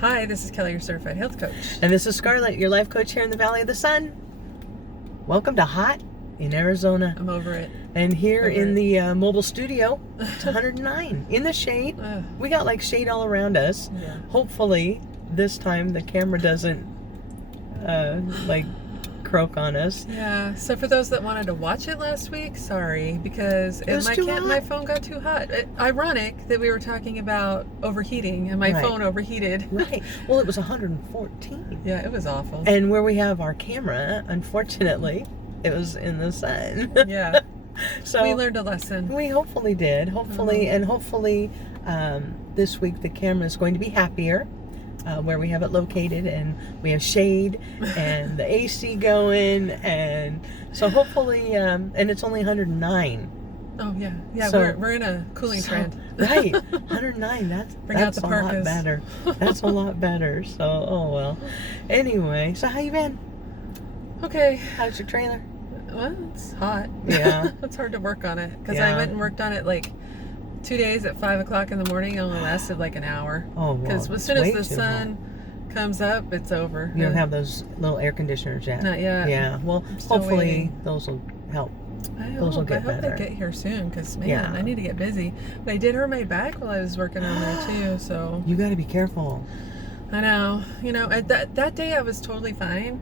Hi, this is Kelly, your certified health coach. And this is Scarlett, your life coach here in the Valley of the Sun. Welcome to hot in Arizona. I'm over it. And here in the mobile studio, it's 109 in the shade. We got like shade all around us. Yeah. Hopefully this time the camera doesn't like croak on us. Yeah, so for those that wanted to watch it last week, sorry, because my phone got too hot. Ironic that we were talking about overheating and my phone overheated. Right. Well, it was 114. Yeah, it was awful. And where we have our camera, unfortunately, it was in the sun. Yeah. So we learned a lesson. We hopefully did. Hopefully, and hopefully this week the camera is going to be happier. Where we have it located, and we have shade and the AC going, and so hopefully, and it's only 109. Oh yeah, yeah. So, we're in a cooling trend. Right, 109. That's a lot better. That's a lot better. So oh well. Anyway, so how you been? Okay. How's your trailer? Well, it's hot. Yeah. It's hard to work on it because I went and worked on it like 2 days at 5 o'clock in the morning. It only lasted like an hour. Oh, because as soon as the sun comes up, it's over. You don't have those little air conditioners yet. Not yet. Yeah. Well, hopefully those will help. I hope they get here soon because man, I need to get busy. But I did hurt my back while I was working on there too. So you got to be careful. I know. You know, that day I was totally fine.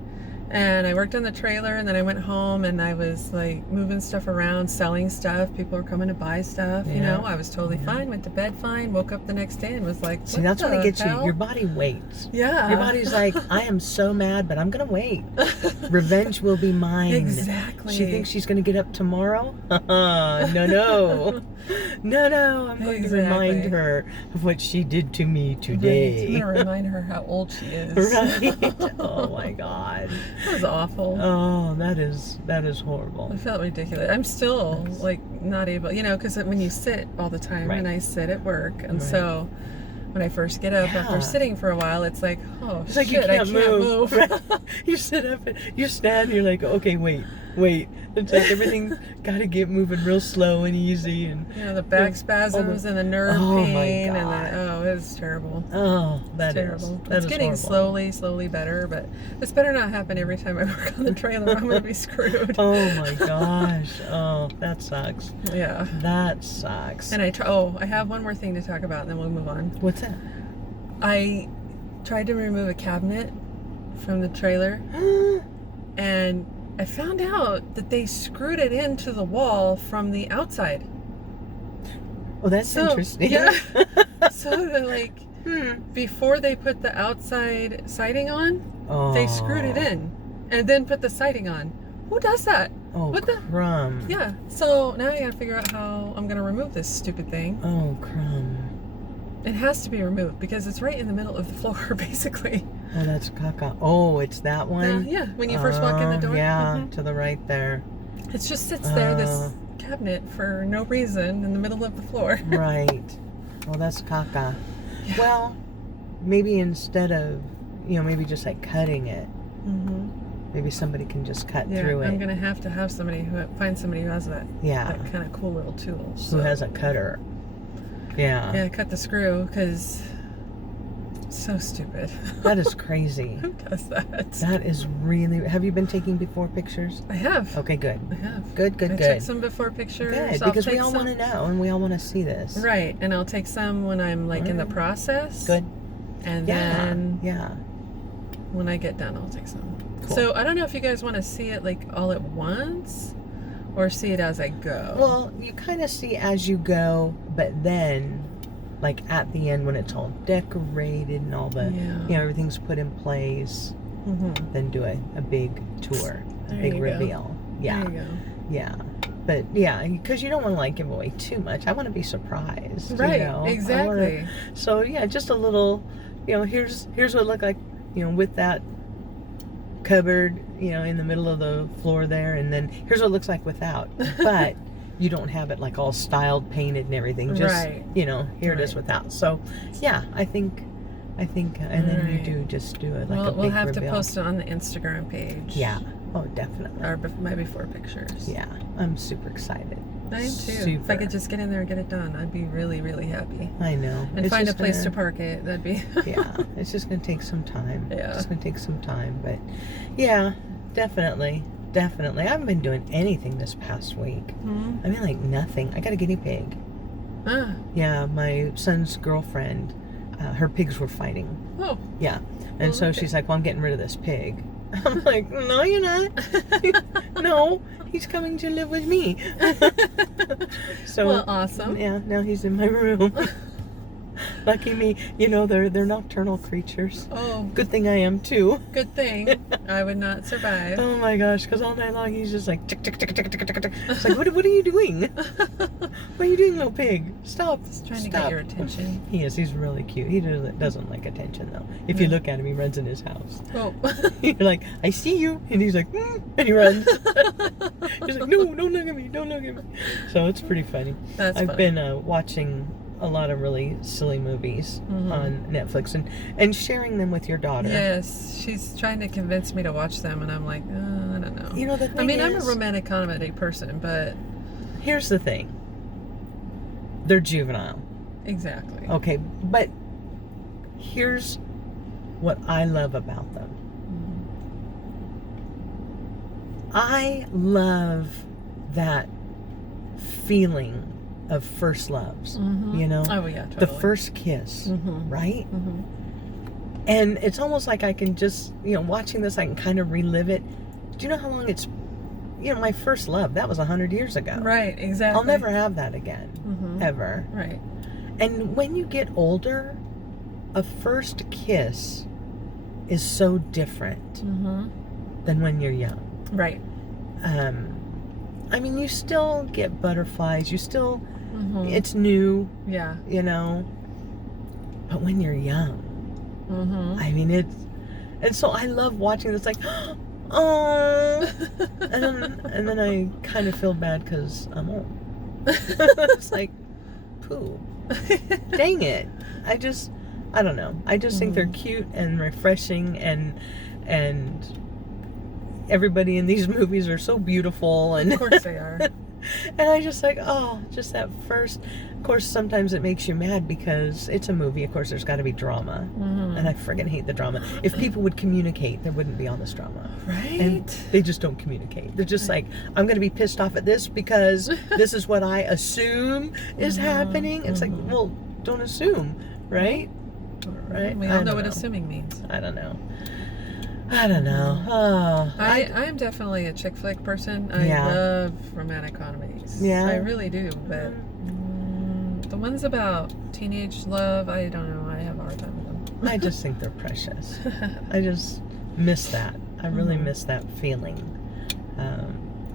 And I worked on the trailer, and then I went home and I was like moving stuff around, selling stuff. People were coming to buy stuff. You know, I was totally fine. Went to bed fine. Woke up the next day and was like, see, that's when it gets you. Your body waits. Yeah. Your body's like, I am so mad, but I'm gonna wait. Revenge will be mine. Exactly. She thinks she's gonna get up tomorrow. No. I'm going to remind her of what she did to me today. I'm gonna remind her how old she is. Right. Oh my God. That was awful. Oh, that is horrible. I felt ridiculous. I'm still like not able, you know, because when you sit all the time, and I sit at work, and so when I first get up after sitting for a while, it's like, oh, it's like shit, I can't move. You sit up, you stand, you're like, okay, wait. It's like everything's got to get moving real slow and easy, and the back spasms and the nerve pain, and it's terrible. Oh, that's terrible. It's getting slowly better, but this better not happen every time I work on the trailer. I'm gonna be screwed. Oh my gosh. Oh, that sucks. Yeah, that sucks. And I have one more thing to talk about, and then we'll move on. What's that? I tried to remove a cabinet from the trailer, and I found out that they screwed it into the wall from the outside. Oh, that's interesting. Yeah. So they're like, before they put the outside siding on, they screwed it in and then put the siding on. Who does that? Oh, what crumb. Yeah. So now I gotta figure out how I'm gonna remove this stupid thing. Oh, crumb. It has to be removed because it's right in the middle of the floor, basically. Oh, that's caca. Oh, it's that one? Yeah, when you first walk in the door. Yeah, to the right there. It just sits there, this cabinet, for no reason in the middle of the floor. Right. Well, that's caca. Yeah. Well, maybe instead of, maybe just like cutting it, maybe somebody can just cut through it. I'm going to have find somebody who has that kind of cool little tool. Who has a cutter. Yeah. Yeah, cut the screw, because so stupid. That is crazy. Who does that? That is really... Have you been taking before pictures? I have. Okay, good. I have. Good. I took some before pictures. Good, because we all want to know, and we all want to see this. Right, and I'll take some when I'm like in the process. Good. And then when I get done, I'll take some. Cool. So I don't know if you guys want to see it like all at once, or see it as I go. Well, you kind of see as you go, but then, like at the end when it's all decorated and all the, everything's put in place, then do a big tour, a big reveal. Yeah. There you go. Yeah. But because you don't want to like give away too much. I want to be surprised. Right. Exactly. So just a little, here's what it looked like, with that cupboard, in the middle of the floor there, and then here's what it looks like without. But you don't have it like all styled, painted and everything. Just here it is without. So I think and then you do just do it like a big we'll have reveal. to post it on the Instagram page. Yeah. Oh, definitely. Or my before pictures. Yeah. I'm super excited. I am too. If I could just get in there and get it done, I'd be really, really happy. I know. And find a place to park it. That'd be... Yeah, it's just going to take some time. Yeah. It's just going to take some time. But yeah, definitely. Definitely. I haven't been doing anything this past week. Mm-hmm. I mean, like nothing. I got a guinea pig. Ah. Yeah, my son's girlfriend, her pigs were fighting. Oh. Yeah. And so she's like, well, I'm getting rid of this pig. I'm like, no, you're not. No, he's coming to live with me. So, well, awesome. Yeah, now he's in my room. Lucky me. You know, they're nocturnal creatures. Oh. Good thing I am too. Good thing. I would not survive. Oh my gosh, because all night long he's just like tick, tick, tick, tick, tick, tick, tick. It's like, what are you doing? What are you doing, little pig? Stop. He's trying to Stop. get your attention. He is. He's really cute. He doesn't like attention though. If you look at him, he runs in his house. Oh. You're like, I see you, and he's like, and he runs. He's like, no, don't look at me, don't look at me. So it's pretty funny. I've been watching a lot of really silly movies on Netflix and sharing them with your daughter. Yes, she's trying to convince me to watch them, and I'm like, I don't know. You know, the thing I mean, I'm a is, romantic comedy person, but here's the thing. They're juvenile. Exactly. Okay, but here's what I love about them. I love that feeling of first loves, you know? Oh, yeah, totally. The first kiss, right? Mm-hmm. And it's almost like I can just, watching this, I can kind of relive it. Do you know how long it's, my first love, that was 100 years ago. Right, exactly. I'll never have that again, ever. Right. And when you get older, a first kiss is so different than when you're young. Right. I mean, you still get butterflies. You still, it's new. Yeah. But when you're young, I mean, and so I love watching this, like, oh, and then I kind of feel bad because I'm old. It's like, poo. Dang it. I don't know. I just think they're cute and refreshing and everybody in these movies are so beautiful, and of course they are. And I just like, just that first. Of course, sometimes it makes you mad because it's a movie. Of course, there's got to be drama, and I friggin' hate the drama. If people would communicate, there wouldn't be all this drama. Right. And they just don't communicate. They're just like, I'm going to be pissed off at this because this is what I assume is happening. It's like, well, don't assume, right? Right. We all know what assuming means. I don't know. Oh, I'm definitely a chick flick person. I love romantic comedies. Yeah. I really do. But the ones about teenage love, I don't know. I have a hard time with them. I just think they're precious. I just miss that. I really miss that feeling.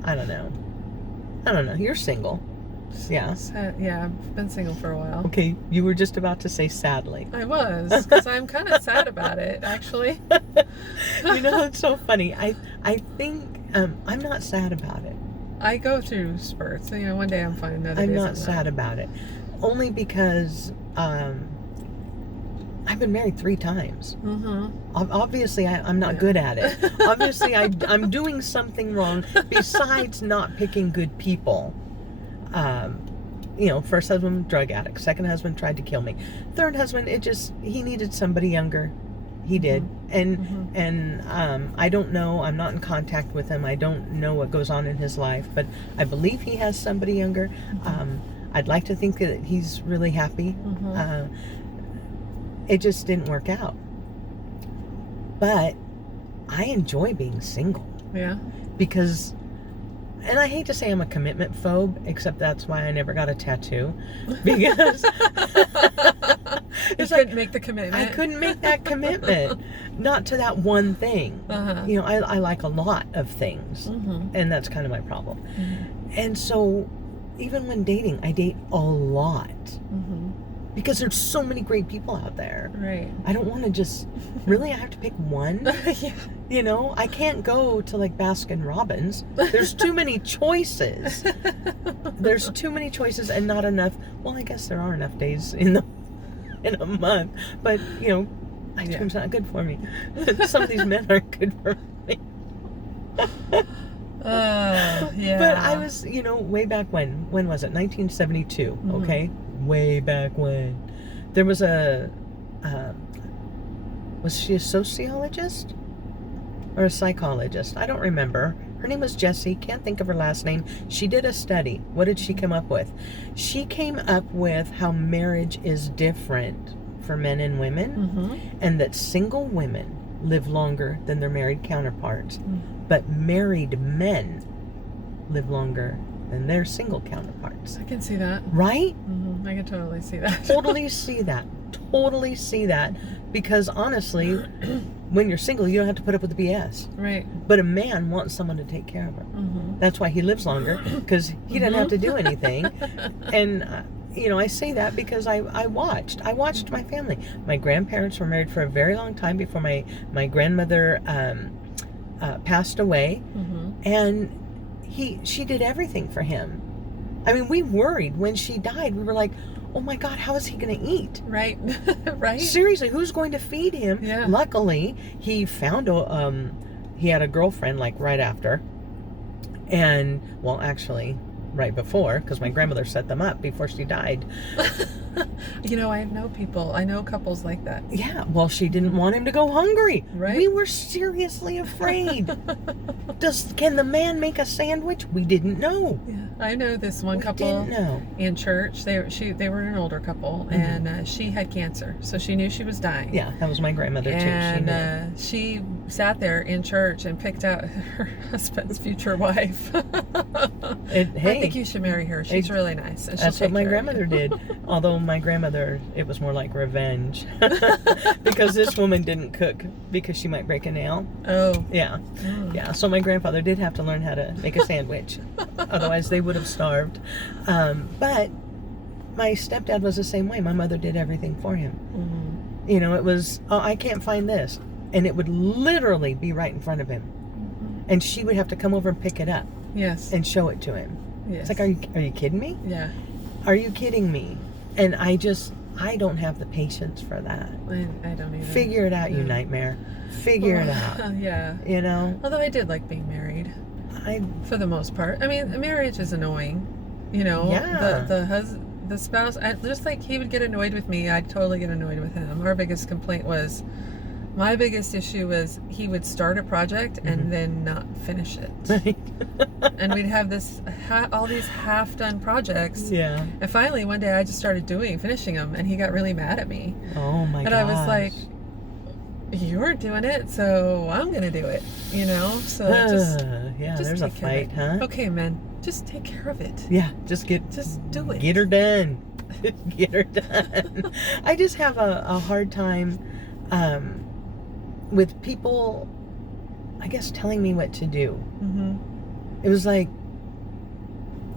I don't know. You're single. Yeah. Yeah, I've been single for a while. Okay, you were just about to say sadly. I was, because I'm kind of sad about it, actually. It's so funny. I think I'm not sad about it. I go through spurts. One day I'm fine, another day I'm not sad about it. Only because I've been married 3 times. Obviously, I'm not good at it. Obviously, I'm doing something wrong besides not picking good people. First husband, drug addict. Second husband tried to kill me. Third husband, he needed somebody younger. He did. And I don't know. I'm not in contact with him. I don't know what goes on in his life, but I believe he has somebody younger. I'd like to think that he's really happy. It just didn't work out. But I enjoy being single. Yeah. Because, and I hate to say I'm a commitment phobe, except that's why I never got a tattoo. Because you couldn't make the commitment. I couldn't make that commitment. Not to that one thing. I like a lot of things. And that's kind of my problem. And so, even when dating, I date a lot. Because there's so many great people out there. Right. I don't want to just, really, I have to pick one? Yeah. I can't go to like Baskin Robbins. There's too many choices. There's too many choices and not enough. Well, I guess there are enough days in a month. But, ice cream's not good for me. Some of these men aren't good for me. Yeah. But I was, way back when. When was it? 1972. Okay, way back when. There was was she a sociologist or a psychologist? I don't remember. Her name was Jessie. Can't think of her last name. She did a study. What did she come up with? She came up with how marriage is different for men and women, and that single women live longer than their married counterparts, but married men live longer than their single counterparts. I can see that. Right? I can totally see that. Totally see that. Totally see that. Because honestly, when you're single, you don't have to put up with the BS. Right. But a man wants someone to take care of him. That's why he lives longer, because he doesn't have to do anything. And I say that because I watched my family. My grandparents were married for a very long time before my grandmother passed away, and she did everything for him. I mean, we worried when she died. We were like, oh my God, how is he going to eat? Right. Right. Seriously, who's going to feed him? Yeah. Luckily, he found he had a girlfriend like right after, and well, actually, right before, because my grandmother set them up before she died. I know couples like that. Yeah, well, she didn't want him to go hungry. Right. We were seriously afraid. Can the man make a sandwich? We didn't know. Yeah, I know this one We couple didn't know. in church. They were an older couple, and she had cancer, so she knew she was dying. Yeah, that was my grandmother too. And she sat there in church and picked out her husband's future wife. Hey, I think you should marry her. She's really nice. And that's what my grandmother did. Although my grandmother, it was more like revenge. Because this woman didn't cook because she might break a nail. Oh. Yeah. Yeah. So my grandfather did have to learn how to make a sandwich. Otherwise they would have starved. But my stepdad was the same way. My mother did everything for him. It was, oh, I can't find this. And it would literally be right in front of him. And she would have to come over and pick it up. Yes. And show it to him. Yes. It's like, are you kidding me? Yeah. Are you kidding me? And I don't have the patience for that. I don't either. Figure it out, you nightmare. Figure it out. Yeah. Although I did like being married. For the most part. I mean, marriage is annoying. Yeah. The spouse, just like he would get annoyed with me, I'd totally get annoyed with him. My biggest issue was he would start a project and then not finish it. Right. And we'd have all these half-done projects. Yeah. And finally, one day I just started finishing them, and he got really mad at me. Oh my god. And I was like, you weren't doing it, so I'm going to do it, So yeah, just there's a fight, huh? Okay, man, just take care of it. Yeah, just do it. Get her done. Get her done. I just have a hard time with people, I guess, telling me what to do. It was like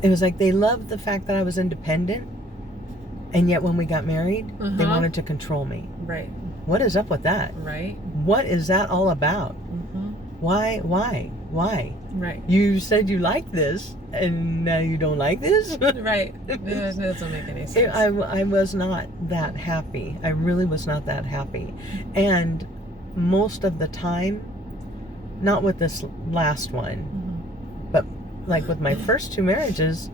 they loved the fact that I was independent, and yet when we got married, they wanted to control me. Right. What is up with that? Right. What is that all about? Why? Right. You said you liked this, and now you don't like this? Right. It doesn't make any sense. I was not that happy. I really was not that happy. And most of the time, not with this last one, but like with my first two marriages,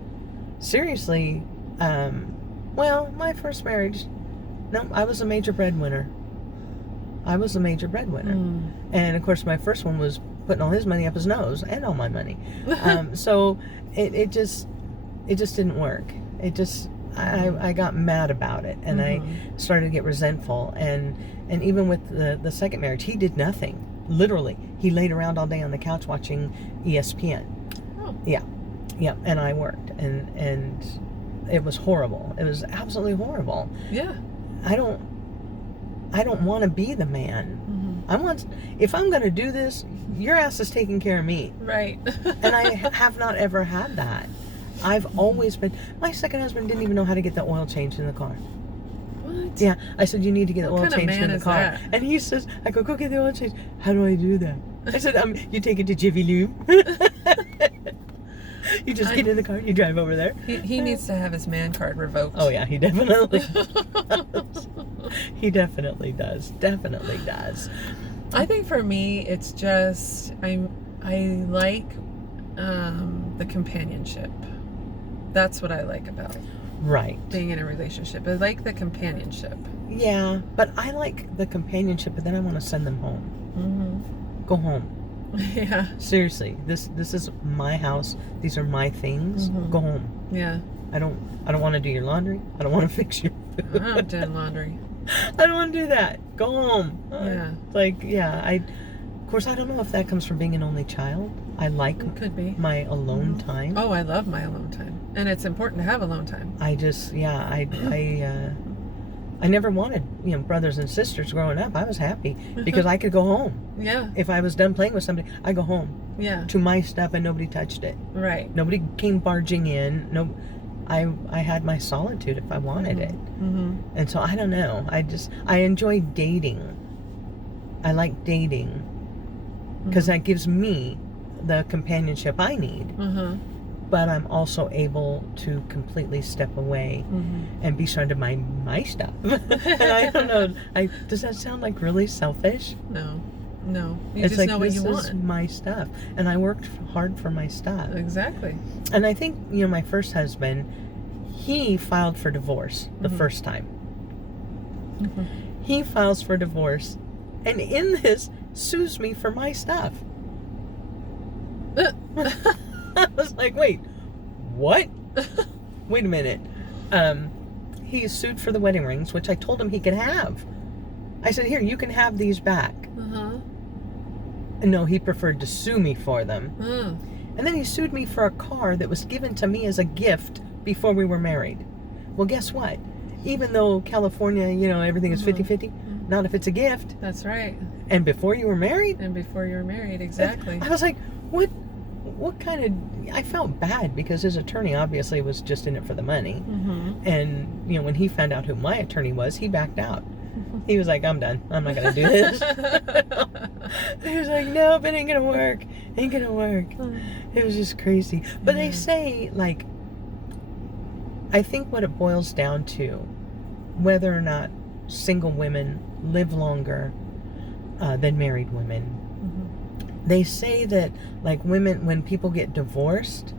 seriously, my first marriage, no, I was a major breadwinner. And of course my first one was putting all his money up his nose and all my money. So it just didn't work. I got mad about it, and I started to get resentful, and even with the second marriage, he did nothing. Literally, he laid around all day on the couch watching ESPN. Oh. Yeah, and I worked, and it was horrible. It was absolutely horrible. Yeah. I don't want to be the man. If I'm going to do this, your ass is taking care of me. Right. And I have not ever had that. I've always been. My second husband didn't even know how to get the oil changed in the car. What? Yeah, I said, you need to get the oil What kind of changed in man the is car. that? And he says, I go get the oil changed. How do I do that? I said, you take it to Jiffy Lube. You just get in the car, you drive over there. He needs to have his man card revoked. Oh yeah, he definitely does. He definitely does. I think for me, it's just I like the companionship. That's what I like about Right. being in a relationship. I like the companionship. Yeah, but I like the companionship, but then I want to send them home. Mm-hmm. Go home. Yeah. Seriously, this is my house. These are my things. Mm-hmm. Go home. Yeah. I don't want to do your laundry. I don't want to fix your I food. don't do laundry. I don't want to do that. Go home. Yeah. Of course, I don't know if that comes from being an only child. I like It could be. my alone time. Oh, I love my alone time. And it's important to have alone time. I never wanted, brothers and sisters growing up. I was happy because I could go home. Yeah. If I was done playing with somebody, I go home Yeah. to my stuff and nobody touched it. Right. Nobody came barging in. No, I had my solitude if I wanted it. Mm-hmm. And so I don't know. I enjoy dating. I like dating because that gives me the companionship I need. Uh-huh. But I'm also able to completely step away and be surrounded by my stuff. And I don't know. Does that sound like really selfish? No. You It's just like, know what this you is want. my stuff, and I worked hard for my stuff. Exactly. And I think my first husband, he filed for divorce the first time. Mm-hmm. He files for divorce, and in this sues me for my stuff. I was like, wait, what? Wait a minute. He sued for the wedding rings, which I told him he could have. I said, here, you can have these back. Uh-huh. And no, he preferred to sue me for them. Mm. And then he sued me for a car that was given to me as a gift before we were married. Well, guess what? Even though California, everything is 50-50, not if it's a gift. That's right. And before you were married? And before you were married, exactly. I was like, what kind of... I felt bad because his attorney obviously was just in it for the money. Mm-hmm. And, when he found out who my attorney was, he backed out. He was like, I'm done. I'm not going to do this. He was like, nope, it ain't going to work. Ain't going to work. It was just crazy. But they say, I think what it boils down to, whether or not single women live longer than married women. Mm-hmm. They say that, women, when people get divorced,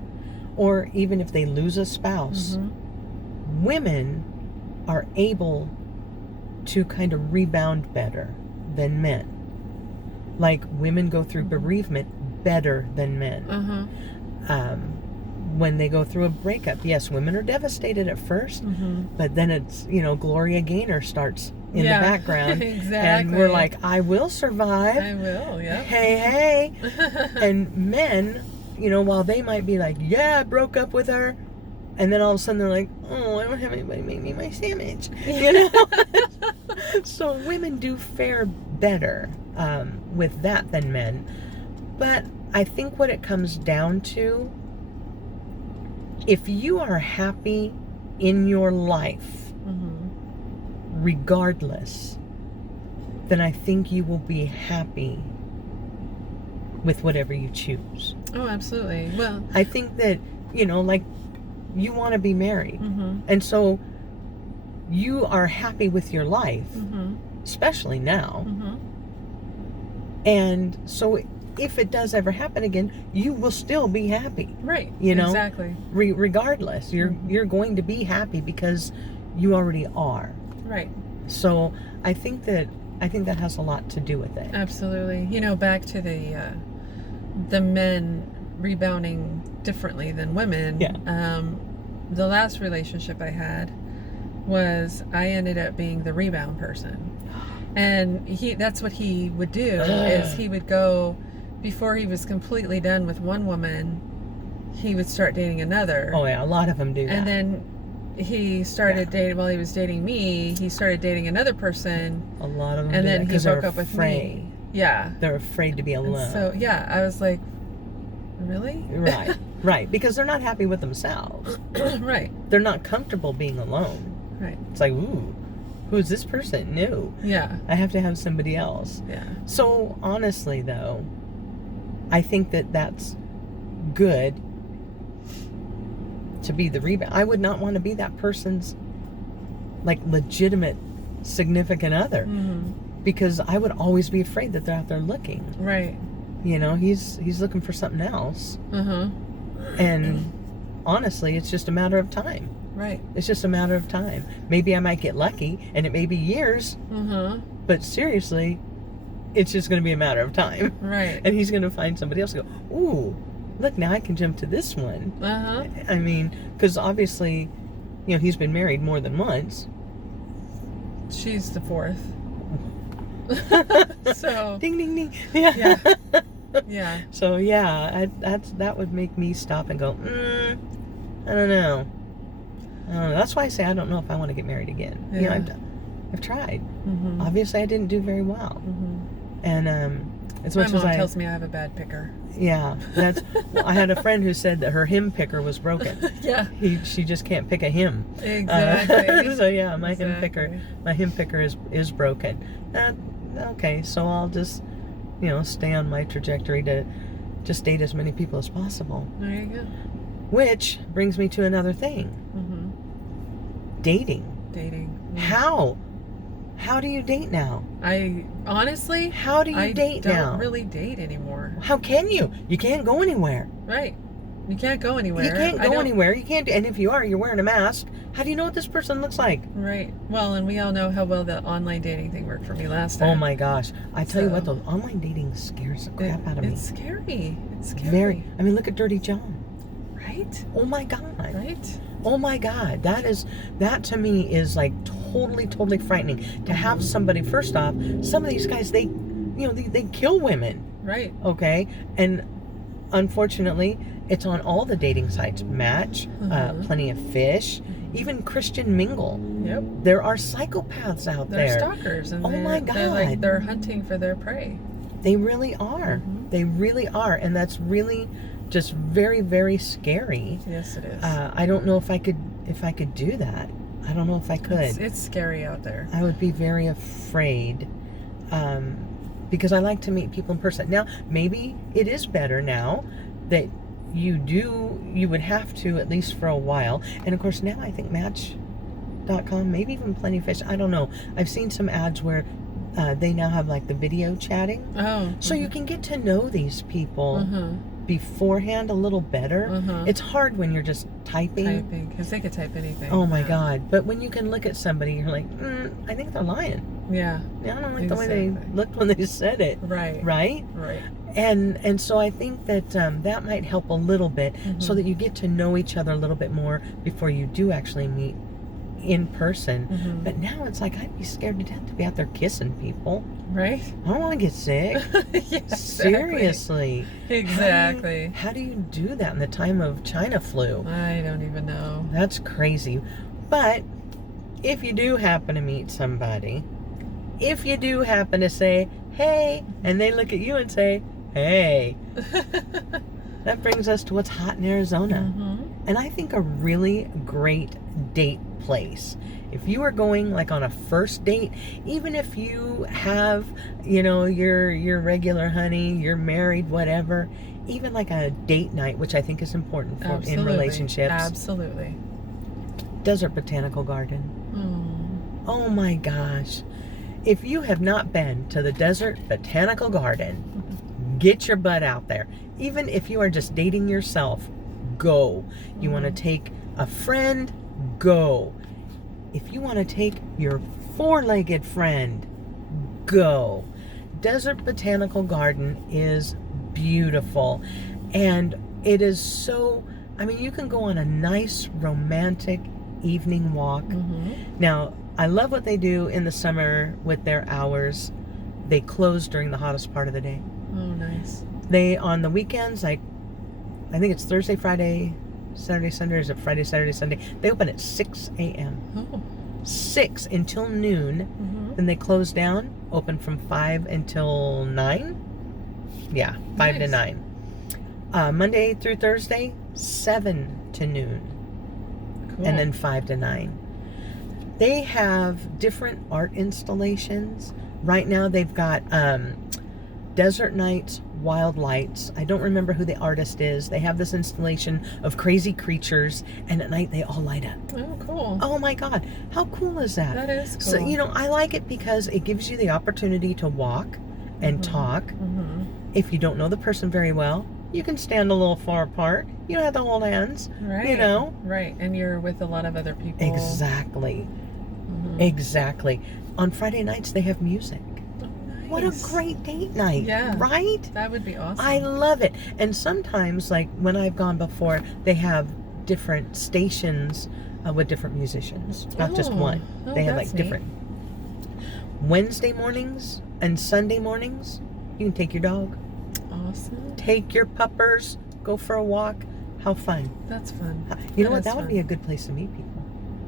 or even if they lose a spouse, women are able to kind of rebound better than men. Women go through bereavement better than men. Uh-huh. When they go through a breakup, yes, women are devastated at first, but then it's, Gloria Gaynor starts in the background. Exactly. And we're like, I will survive. I will, yeah. Hey. And men, while they might be like, yeah, I broke up with her, and then all of a sudden they're like, oh, I don't have anybody make me my sandwich. So women do fare better with that than men. But I think what it comes down to, if you are happy in your life, regardless, then I think you will be happy with whatever you choose. Oh, absolutely. Well, I think that, you want to be married. And so you are happy with your life, especially now. And so if it does ever happen again, you will still be happy. Right. Exactly. Regardless, you're going to be happy because you already are. Right. So I think that has a lot to do with it. Absolutely. Back to the men rebounding differently than women. Yeah. The last relationship I had was I ended up being the rebound person. And that's what he would do is he would go, before he was completely done with one woman, he would start dating another. Oh yeah, a lot of them do that. And then he started dating, while he was dating me, he started dating another person. A lot of them and do then that he 'cause they're broke up with afraid. me. Yeah. They're afraid to be alone. And so yeah, I was like, really? Right, because they're not happy with themselves. Right. They're not comfortable being alone. Right. It's like, ooh, who's this person? No. Yeah. I have to have somebody else. Yeah. So honestly, though, I think that that's good to be the rebound. I would not want to be that person's legitimate significant other, because I would always be afraid that they're out there looking. Right. You know, he's looking for something else. Uh-huh. And honestly, it's just a matter of time. Right. It's just a matter of time. Maybe I might get lucky, and it may be years, Uh-huh. but seriously, it's just going to be a matter of time. Right. And he's going to find somebody else and go, ooh, look, now I can jump to this one. Uh-huh. I mean, because obviously, you know, he's been married more than once. She's the fourth. So. Ding, ding, ding. Yeah. Yeah. Yeah. So, yeah, that would make me stop and go, I don't know. That's why I say I don't know if I want to get married again. Yeah. You know, I've tried. Mm-hmm. Obviously, I didn't do very well. Mm-hmm. And as My much mom as tells me I have a bad picker. yeah, well, I had a friend who said that her hymn picker was broken. Yeah. She just can't pick a hymn. Exactly. So yeah, my Exactly. hymn picker is broken. Okay, so I'll just, you know, stay on my trajectory to just date as many people as possible. There you go. Which brings me to another thing. Mm-hmm. Dating. Dating. Mm. How do you date now? I honestly, How do you date don't now? really date anymore. How can you? You can't go anywhere. Right. You can't go anywhere. You can't I go don't- anywhere. You can't. And if you are, you're wearing a mask. How do you know what this person looks like? Right. Well, and we all know how well the online dating thing worked for me last time. Oh my gosh! I tell you what, So- though, online dating scares the crap out of me. It's scary. It's scary. Very. I mean, look at Dirty John. Right. Oh my God. Right. Oh my God. That to me is like totally frightening. To have somebody, first off, some of these guys, they kill women. Right. Okay, and unfortunately, it's on all the dating sites. Match, Mhm. Plenty of Fish, even Christian Mingle. Yep. There are psychopaths out They're there. stalkers, and Oh my God. they're hunting for their prey. They really are. Mhm. They really are, and that's really just very scary. Yes, it is. I don't know if I could do that. I don't know if I could. It's scary out there. I would be very afraid, because I like to meet people in person. Now, maybe it is better now that you would have to, at least for a while. And of course, now I think Match.com, maybe even Plenty of Fish. I don't know. I've seen some ads where they now have like the video chatting. Oh. So you can get to know these people Mm-hmm. beforehand a little better. Mhm. It's hard when you're just typing. Because they could type anything. Oh my Yeah. God. But when you can look at somebody, you're like, I think they're lying. Yeah. I don't like the way they Exactly. looked when they said it. Right. Right? Right. And so I think that that might help a little bit, so Mhm. that you get to know each other a little bit more before you do actually meet in person. Mhm. But now it's like, I'd be scared to death to be out there kissing people. Right. I don't want to get sick. Yeah, exactly. Seriously. Exactly. How do you do that in the time of China flu? I don't even know. That's crazy. But if you do happen to meet somebody, if you do happen to say, hey, and they look at you and say, hey, that brings us to what's hot in Arizona. Mhm. And I think a really great date place. If you are going like on a first date, even if you have, your regular honey, you're married, whatever, even like a date night, which I think is important for in Absolutely. relationships. Absolutely. Desert Botanical Garden. Mm. Oh my gosh. If you have not been to the Desert Botanical Garden, get your butt out there. Even if you are just dating yourself, go. You want to take a friend, go. If you want to take your four-legged friend, go. Desert Botanical Garden is beautiful. And it is so, you can go on a nice romantic evening walk. Mhm. Now, I love what they do in the summer with their hours. They close during the hottest part of the day. Oh, nice. They, on the weekends, like, I think it's Thursday, Friday, Saturday, Sunday, or is it Friday, Saturday, Sunday? They open at 6 a.m. Oh. 6 until noon. Mhm. Then they close down, open from 5 until 9. Yeah, 5 to Nice. 9. Monday through Thursday, 7 to noon. Cool. And then 5 to 9. They have different art installations. Right now they've got Desert Nights, Wild Lights. I don't remember who the artist is. They have this installation of crazy creatures, and at night they all light up. Oh, cool. Oh my God, how cool is that? That is cool. So, I like it because it gives you the opportunity to walk and talk. Mhm. If you don't know the person very well, you can stand a little far apart. You don't have to hold hands. Right. You know? Right. And you're with a lot of other people. Exactly. Mhm. Exactly. On Friday nights, they have music. Oh, nice. What a great date night. Yeah. Right? That would be awesome. I love it. And sometimes, like when I've gone before, they have different stations with different musicians. Not just one. Oh, They have that's like different. Wednesday mornings and Sunday mornings, you can take your dog, Awesome. take your puppers, go for a walk. How fun. That's fun. You know what? is That would fun. be a good place to meet people.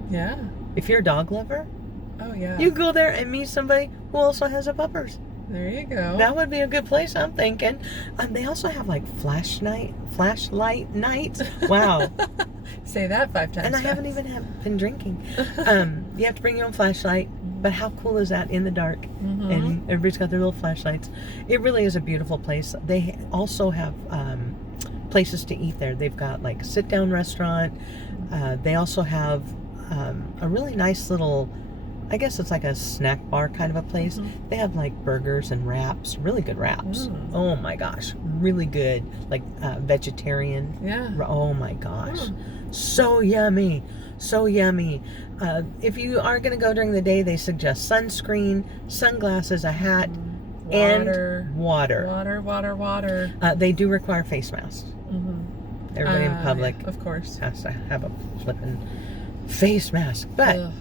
Yeah. If you're a dog lover, Oh, yeah. you go there and meet somebody who also has a puppers. There you go. That would be a good place, I'm thinking. They also have like flashlight nights. Wow. Say that 5 times. And I haven't even been drinking. You have to bring your own flashlight, but how cool is that in the dark? Mm-hmm. And everybody's got their little flashlights. It really is a beautiful place. They also have places to eat there. They've got like a sit-down restaurant. They also have a really nice little, I guess it's like a snack bar kind of a place. Mm-hmm. They have like burgers and wraps, really good wraps. Mm. Oh my gosh, really good. Like vegetarian. Yeah. Oh my gosh. Mm. So yummy. So yummy. If you are going to go during the day, they suggest sunscreen, sunglasses, a hat, Water. and water. Water. They do require face masks. Mm-hmm. Everybody in public Of course. has to have a flippin' face mask. But Ugh.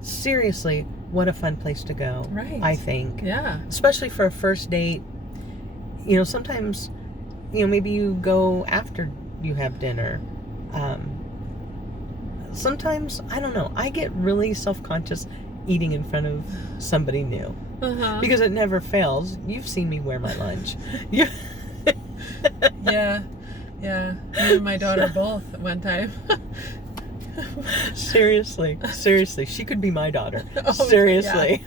seriously, what a fun place to go. Right. I think. Yeah. Especially for a first date. You know, sometimes, maybe you go after you have dinner. Sometimes, I don't know, I get really self-conscious eating in front of somebody new. Uh-huh. Because it never fails. You've seen me wear my lunch. Yeah. Yeah. Me and my daughter both at one time. Seriously. She could be my daughter. Oh, Seriously.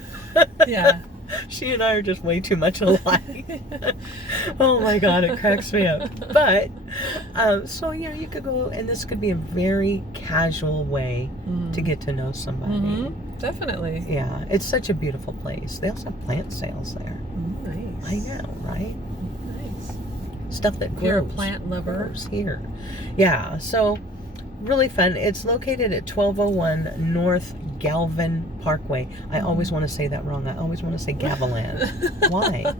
Yeah. She and I are just way too much alike. Oh my God, it cracks me up. But, so, you could go, and this could be a very casual way to get to know somebody. Mm-hmm. Definitely. Yeah, it's such a beautiful place. They also have plant sales there. Nice. I know, right? Nice. Stuff that If you're a grows. plant lover. Grows here. Yeah, so really fun. It's located at 1201 North Galvin Parkway. I always want to say that wrong. I always want to say Gavilan. Why?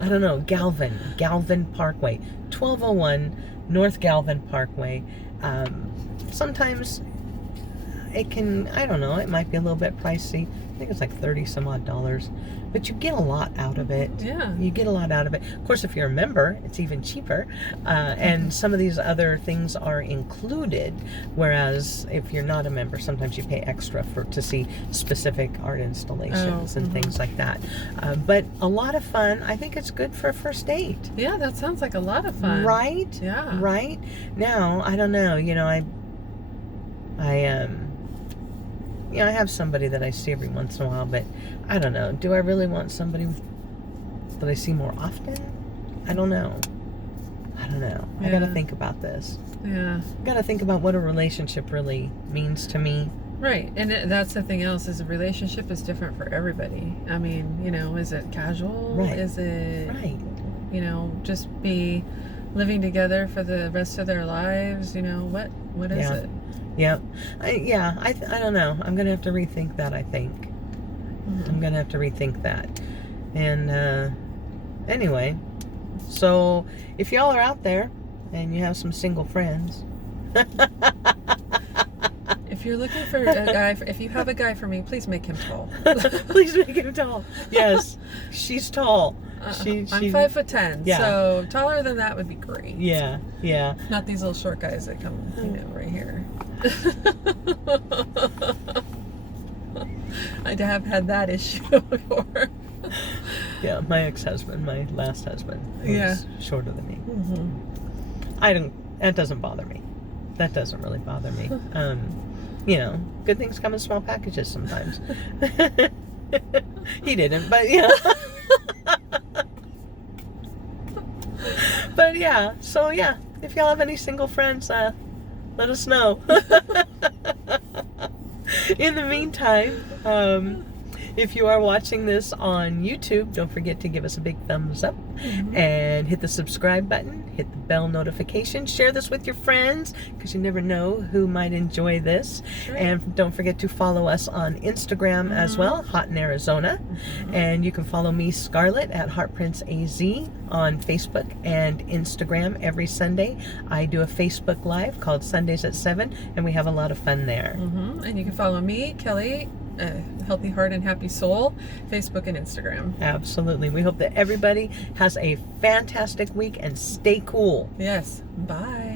I don't know. Galvin Parkway. 1201 North Galvin Parkway. Sometimes it can, I don't know, it might be a little bit pricey. I think it's like 30 some odd dollars. But you get a lot out of it. Yeah. You get a lot out of it. Of course, if you're a member, it's even cheaper. And some of these other things are included. Whereas if you're not a member, sometimes you pay extra to see specific art installations and things like that. But a lot of fun. I think it's good for a first date. Yeah, that sounds like a lot of fun. Right? Yeah. Right? Now, I don't know. I have somebody that I see every once in a while, but I don't know. Do I really want somebody that I see more often? I don't know. I got to think about this. Yeah. I got to think about what a relationship really means to me. Right. And that's the thing else is a relationship is different for everybody. I mean, is it casual? Right. Is it, Right. just be living together for the rest of their lives? What is it? Yep. I don't know. I'm going to have to rethink that, I think. I'm going to have to rethink that. And anyway, so if y'all are out there and you have some single friends. If you're looking for a guy, if you have a guy for me, please make him tall. Please make him tall. Yes, she's tall. I'm 5'10", Yeah. so taller than that would be great. Yeah. Not these little short guys that come, right here. I have had that issue before. Yeah, my ex-husband, my last husband, was shorter than me. Mm-hmm. That doesn't bother me. That doesn't really bother me. Good things come in small packages sometimes. He didn't, but But so if y'all have any single friends, let us know. In the meantime, If you are watching this on YouTube, don't forget to give us a big thumbs up and hit the subscribe button, hit the bell notification, share this with your friends because you never know who might enjoy this. Right. And don't forget to follow us on Instagram as well, Hot in Arizona. And you can follow me, Scarlett, at HeartPrinceAZ on Facebook and Instagram every Sunday. I do a Facebook Live called Sundays at 7, and we have a lot of fun there. And you can follow me, Kelly, Healthy Heart and Happy Soul, Facebook and Instagram. Absolutely. We hope that everybody has a fantastic week and stay cool. Yes. Bye.